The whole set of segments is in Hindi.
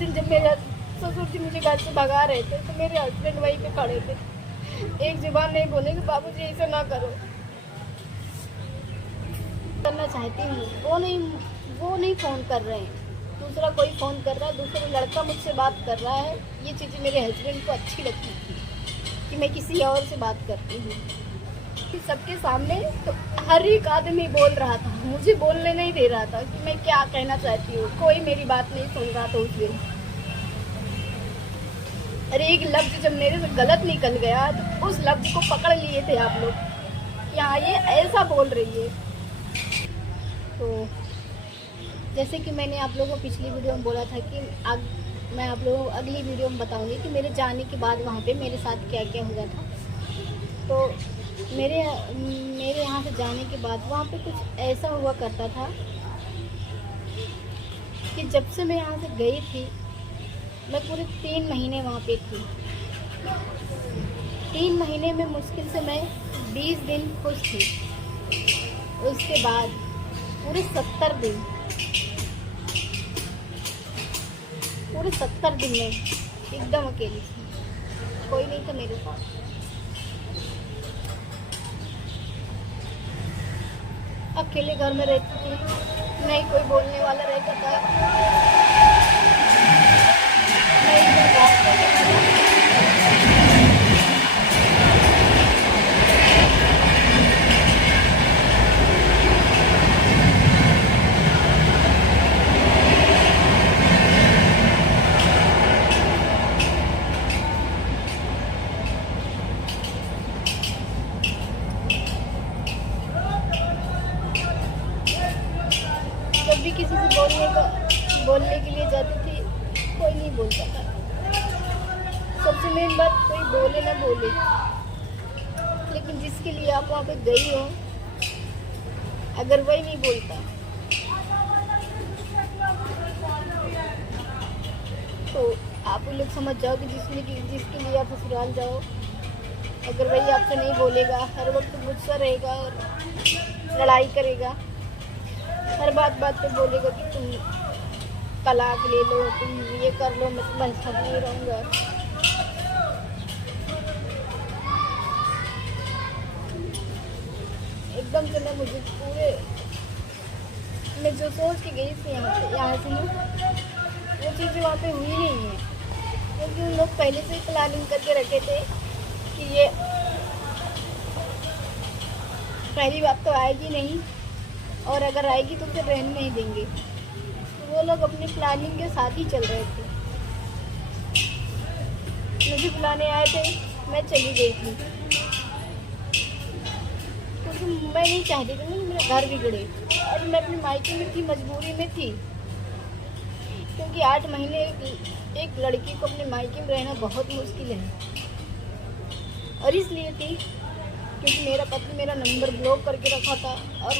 दिन जब मेरे ससुर जी मुझे घर से भगा रहे थे तो मेरे हस्बैंड वहीं पे खड़े थे, एक जुबान नहीं बोले कि बाबूजी ऐसा ना करो। करना चाहती हूँ, वो नहीं फ़ोन कर रहे हैं, दूसरा कोई फ़ोन कर रहा है, दूसरा लड़का मुझसे बात कर रहा है। ये चीज़ें मेरे हस्बैंड को अच्छी लगती थी कि मैं किसी और से बात करती हूँ सबके सामने। तो हर एक आदमी बोल रहा था, मुझे बोलने नहीं दे रहा था कि मैं क्या कहना चाहती हूँ। कोई मेरी बात नहीं सुन रहा था उस दिन। अरे एक लफ्ज़ जब मेरे से गलत निकल गया तो उस लफ्ज़ को पकड़ लिए थे आप लोग कि हाँ ये ऐसा बोल रही है। तो जैसे कि मैंने आप लोगों को पिछली वीडियो में बोला था कि मैं आप लोगों को अगली वीडियो में बताऊंगी कि मेरे जाने के बाद वहाँ पे मेरे साथ क्या क्या हुआ था। तो मेरे यहाँ से जाने के बाद वहाँ पे कुछ ऐसा हुआ करता था कि जब से मैं यहाँ से गई थी, मैं पूरे 3 महीने वहाँ पे थी। 3 महीने में मुश्किल से मैं 20 दिन खुश थी। उसके बाद पूरे 70 दिन में एकदम अकेली थी, कोई नहीं था मेरे साथ। अकेले घर में रहती थी, नहीं कोई बोलने वाला रहता था, नहीं कोई बात करने वाला। जब भी किसी से बोलने के लिए जाती थी, कोई नहीं बोलता था। सबसे मेन बात, कोई बोले ना बोले, लेकिन जिसके लिए आप वहाँ पे गई हो, अगर वही नहीं बोलता तो आप लोग समझ जाओ कि जिसके लिए आप ससुराल जाओ, अगर वही आपसे नहीं बोलेगा, हर वक्त गुस्सा रहेगा और लड़ाई करेगा, हर बात पे बोलेगा कि तुम तलाक ले लो, तुम ये कर लो, मैं तुम्हारे साथ नहीं रहूँगा। एकदम से ना मुझे मैं जो सोच के गई थी यहाँ से ना, वो चीज़ें वहाँ पे हुई नहीं है, क्योंकि उन लोग पहले से प्लानिंग करके रखे थे कि ये पहली बात तो आएगी नहीं, और अगर आएगी तो फिर रहने नहीं देंगे। तो वो लोग अपनी प्लानिंग के साथ ही चल रहे थे। मुझे बुलाने आए थे, मैं चली गई थी क्योंकि मैं नहीं चाहती थी कि मेरा घर बिगड़े, और मैं अपने मायके में थी, मजबूरी में थी, क्योंकि 8 महीने एक लड़की को अपने मायके में रहना बहुत मुश्किल है। और इसलिए थी क्योंकि मेरा पति मेरा नंबर ब्लॉक करके रखा था, और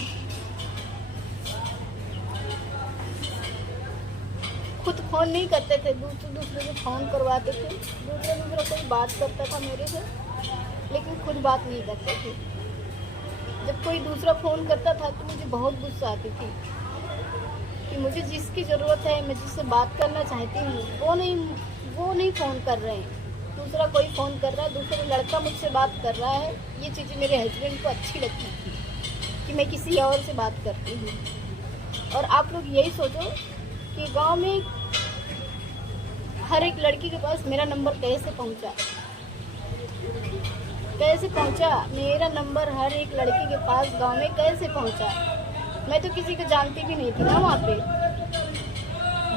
खुद फ़ोन नहीं करते थे, दूसरे से फ़ोन करवाते थे, दूसरा कोई बात करता था मेरे से, लेकिन खुद बात नहीं करते थे। जब कोई दूसरा फ़ोन करता था तो मुझे बहुत गुस्सा आती थी कि मुझे जिसकी ज़रूरत है, मैं जिससे बात करना चाहती हूँ, वो नहीं फ़ोन कर रहे हैं, दूसरा कोई फ़ोन कर रहा है, दूसरा लड़का मुझसे बात कर रहा है। ये चीज़ें मेरे हस्बैंड को अच्छी लगती थी कि मैं किसी और से बात करती हूँ। और आप लोग यही सोचो कि गांव में हर एक लड़की के पास मेरा नंबर कैसे पहुंचा, मेरा नंबर हर एक लड़की के पास गांव में कैसे पहुंचा। मैं तो किसी को जानती भी नहीं थी ना वहाँ पे,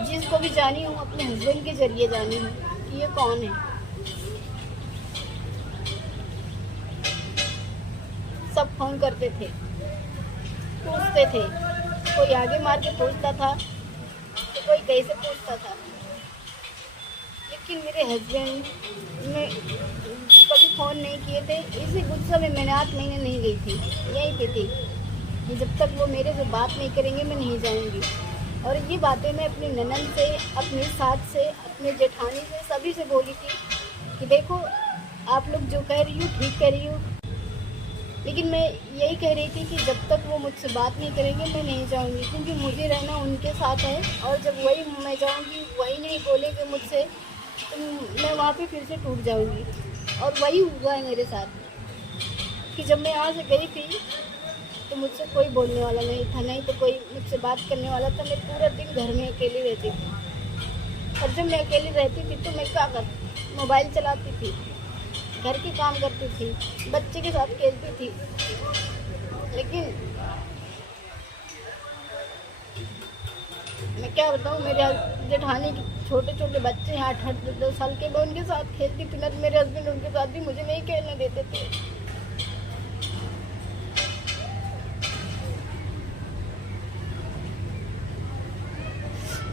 जिसको भी जानी हूँ अपने हस्बैंड के जरिए जानी हूँ कि ये कौन है। सब फोन करते थे, पूछते थे, कोई आगे मार के पूछता था तो कोई कैसे पूछता था, लेकिन मेरे हस्बैंड ने कभी फ़ोन नहीं किए थे। इसी गुस्से में मैंने 8 महीने नहीं गई थी, यहीं पे थी कि जब तक वो मेरे से बात नहीं करेंगे मैं नहीं जाऊंगी। और ये बातें मैं अपनी ननद से, अपनी सास से, अपने जेठानी से, सभी से बोली थी कि देखो आप लोग जो कह रही हो ठीक कह रही हो, लेकिन मैं यही कह रही थी कि जब तक वो मुझसे बात नहीं करेंगे मैं नहीं जाऊंगी, क्योंकि मुझे रहना उनके साथ है। और जब वही मैं जाऊंगी वही नहीं बोलेंगे मुझसे तो मैं वहाँ पे फिर से टूट जाऊंगी। और वही हुआ है मेरे साथ कि जब मैं यहाँ से गई थी तो मुझसे कोई बोलने वाला नहीं था, नहीं तो कोई मुझसे बात करने वाला था। मैं पूरा दिन घर में अकेली रहती थी। और जब मैं अकेली रहती थी तो मैं क्या करती, मोबाइल चलाती थी, घर के काम करती थी, बच्चे के साथ खेलती थी। लेकिन मैं क्या बताऊँ, मेरे जेठानी के छोटे छोटे बच्चे हैं 8-8-10 साल के, मैं उनके साथ खेलती थी ना। तो मेरे हस्बैंड उनके साथ भी मुझे नहीं खेलने देते थे।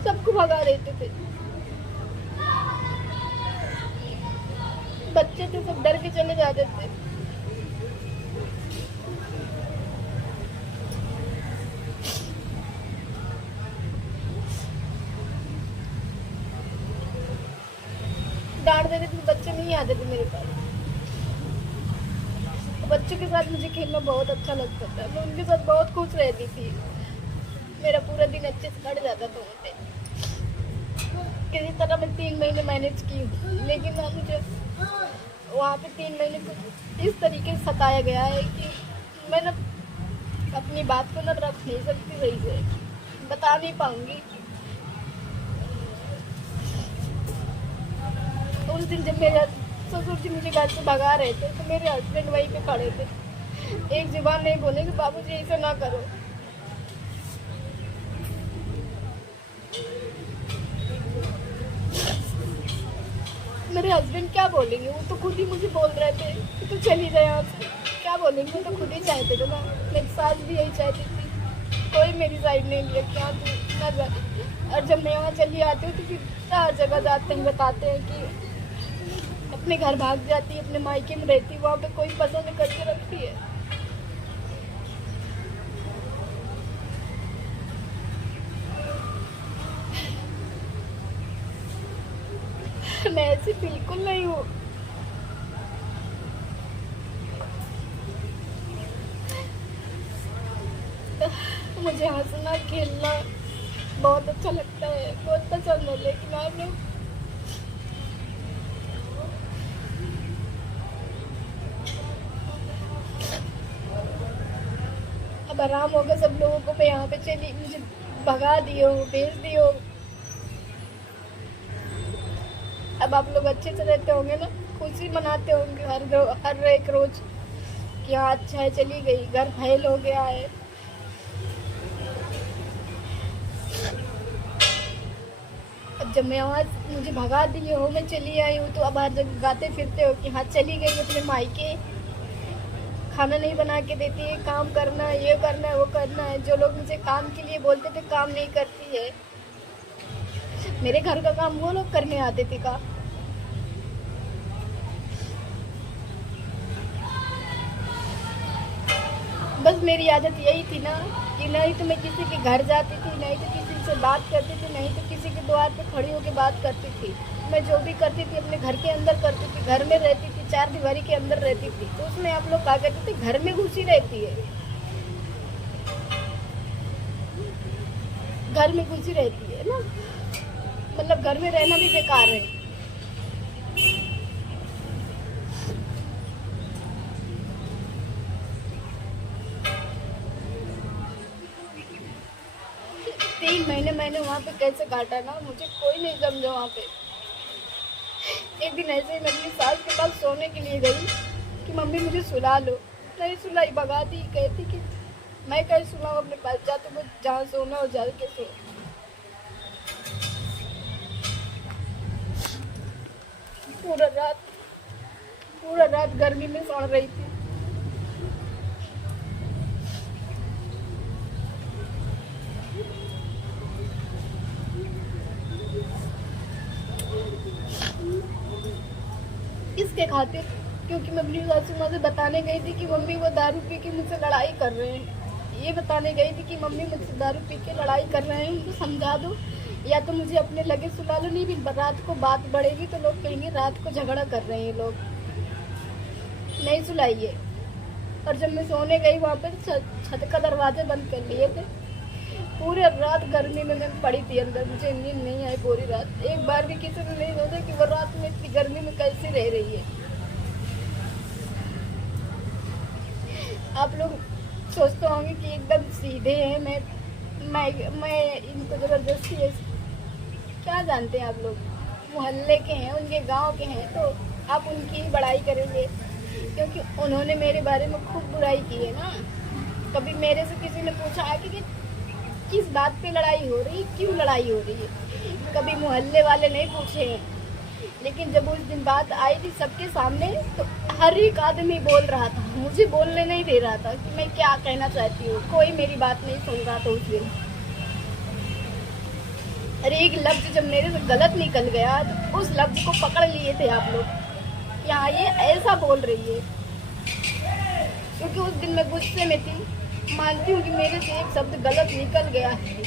सबको भगा देते थे। बच्चे थे सब डर के चले जाते थे। डांट देते थे, बच्चे नहीं आते थे मेरे पास। बच्चों के साथ मुझे खेलना बहुत अच्छा लगता था, मैं उनके साथ बहुत खुश रहती थी। मेरा पूरा दिन अच्छे से कट जाता था उनसे। किसी तरह मैं 3 महीने मैनेज की हूँ, लेकिन अब मुझे वहाँ पे 3 महीने कुछ इस तरीके से सताया गया है कि मैं ना अपनी बात को ना रख नहीं सकती, सही से बता नहीं पाऊंगी। उस दिन जब मेरे ससुर जी मुझे घर से भगा रहे थे तो मेरे हस्बैंड वहीं पे खड़े थे। एक जुबान नहीं बोले कि बाबूजी ऐसा ना करो। मेरे हस्बैंड क्या बोलेंगे, वो तो खुद ही मुझे बोल रहे थे कि तू चली जाए यहाँ से। क्या बोलेंगे, वो तो खुद ही चाहते थे ना। मेरी सास भी यही चाहती थी, कोई मेरी साइड नहीं लिया, क्या तू न जा। और जब मैं यहाँ चली आती हूँ तो फिर हर जगह जाते हैं, बताते हैं कि अपने घर भाग जाती है, अपने मायके में रहती है, वहाँ पे कोई पसंद करके रखती है। मैं ऐसी बिल्कुल नहीं हूँ। मुझे हंसना खेलना बहुत अच्छा लगता है, बहुत पसंद है। लेकिन आप लोग अब आराम होगा सब लोगों को। मैं यहाँ पे चली, मुझे भगा दियो, भेज दियो। अब आप लोग अच्छे से रहते होंगे ना, खुशी मनाते होंगे हर एक रोज कि हाँ अच्छा है चली गई, घर फैल हो गया है। अब जब मैं यहाँ मुझे भगा दिए हो, मैं चली आई हूँ, तो अब हर जगह गाते फिरते हो कि हाँ चली गई अपने मायके, खाना नहीं बना के देती है, काम करना है, ये करना है, वो करना है। जो लोग मुझे काम के लिए बोलते थे काम नहीं करती है, मेरे घर का काम वो लोग करने आते थे का। बस मेरी आदत यही थी ना कि नहीं तो मैं किसी के घर जाती थी, नहीं तो किसी से बात करती थी, नहीं तो किसी के द्वार पे खड़ी होकर बात करती थी। मैं जो भी करती थी अपने घर के अंदर करती थी, घर में रहती थी, 4 दीवारी के अंदर रहती थी। तो उसमें आप लोग क्या कहते थे, घर में घुसी रहती है, घर में घुसी रहती है ना, मतलब घर में रहना भी बेकार है। 3 महीने मैंने वहाँ पे कैसे काटा ना, मुझे कोई नहीं समझा वहाँ पे। एक दिन ऐसे ही मैं अपनी सास के पास सोने के लिए गई कि मम्मी मुझे सुला लो, नहीं सुलाई, भगा दी। कहती कि मैं कैसे सुनाऊँ अपने पास, जा तो मैं जहाँ सोना हो जा के सो। पूरा रात गर्मी में सड़ रही थी। इसके खातिर क्योंकि मैं अपनी सासू माँ से बताने गई थी कि मम्मी वो दारू पी के मुझसे लड़ाई कर रहे हैं। ये बताने गई थी कि मम्मी मुझसे दारू पी के लड़ाई कर रहे हैं, उनको समझा दो या तो मुझे अपने लगे सुला लो। नहीं भी रात को बात बढ़ेगी तो लोग कहेंगे रात को झगड़ा कर रहे हैं ये लोग, नहीं सुलाइए। और जब मैं सोने गई वहाँ पे छत का दरवाजे बंद कर लिए थे। पूरे रात गर्मी में मैं पड़ी थी अंदर, मुझे नींद नहीं आई पूरी रात। एक बार भी किसी ने नहीं सोचा कि वो रात में इतनी गर्मी में कैसे रह रही है। आप लोग सोचते होंगे कि एकदम सीधे हैं, मैं इनको जबरदस्ती है, क्या जानते हैं आप लोग। मोहल्ले के हैं, उनके गांव के हैं, तो आप उनकी ही बड़ाई करेंगे क्योंकि उन्होंने मेरे बारे में खूब बुराई की है ना। कभी मेरे से किसी ने पूछा है कि किस बात पे लड़ाई हो रही है, क्यों लड़ाई हो रही है, कभी मोहल्ले वाले नहीं पूछे हैं। लेकिन जब उस दिन बात आई थी सबके सामने, तो हर एक आदमी बोल रहा था, मुझे बोलने नहीं दे रहा था कि मैं क्या कहना चाहती हूँ। कोई मेरी बात नहीं सुन रहा था उस दिन। अरे एक लफ्ज जब मेरे से गलत निकल गया तो उस लफ्ज को पकड़ लिए थे आप लोग, यहाँ ये ऐसा बोल रही है। क्योंकि उस दिन मैं गुस्से में थी, मानती हूँ कि मेरे से एक शब्द गलत निकल गया है,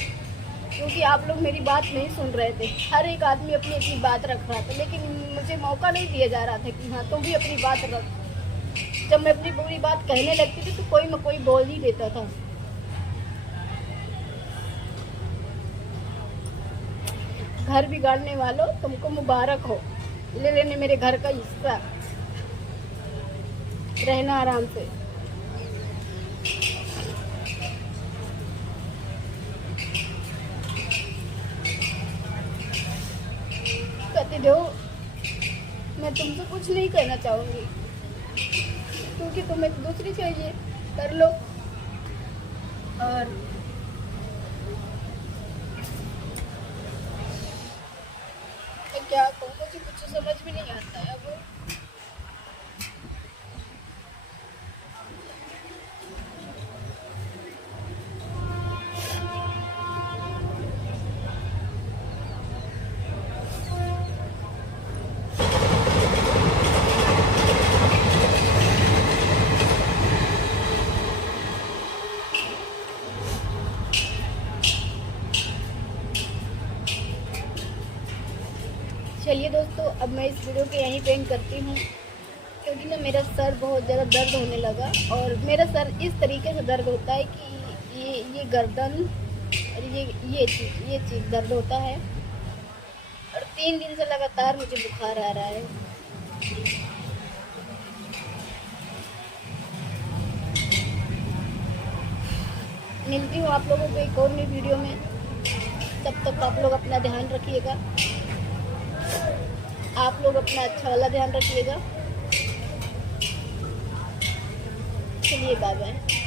क्योंकि आप लोग मेरी बात नहीं सुन रहे थे। हर एक आदमी अपनी अपनी बात रख रहा था, लेकिन मुझे मौका नहीं दिया जा रहा था कि हाँ तुम भी अपनी बात रख। जब मैं अपनी पूरी बात कहने लगती थी तो कोई न कोई बोल ही देता था। घर बिगाड़ने वालों, तुमको मुबारक हो, ले लेने मेरे घर का हिस्सा, रहना आराम से। पतिदेव, मैं तुमसे कुछ नहीं कहना चाहूँगी, क्योंकि तुम्हें दूसरी चाहिए कर लो। और मैं क्या कहूँ, मुझे कुछ समझ भी नहीं आता है अब। चलिए दोस्तों, अब मैं इस वीडियो को यहीं पे एंड करती हूँ, क्योंकि ना मेरा सर बहुत ज़्यादा दर्द होने लगा। और मेरा सर इस तरीके से दर्द होता है कि ये गर्दन और ये चीज़ दर्द होता है। और 3 दिन से लगातार मुझे बुखार आ रहा है। मिलती हूँ आप लोगों को एक और नई वीडियो में। तब तक आप लोग अपना ध्यान रखिएगा, आप लोग अपना अच्छा वाला ध्यान रखिएगा। चलिए बाय बाय।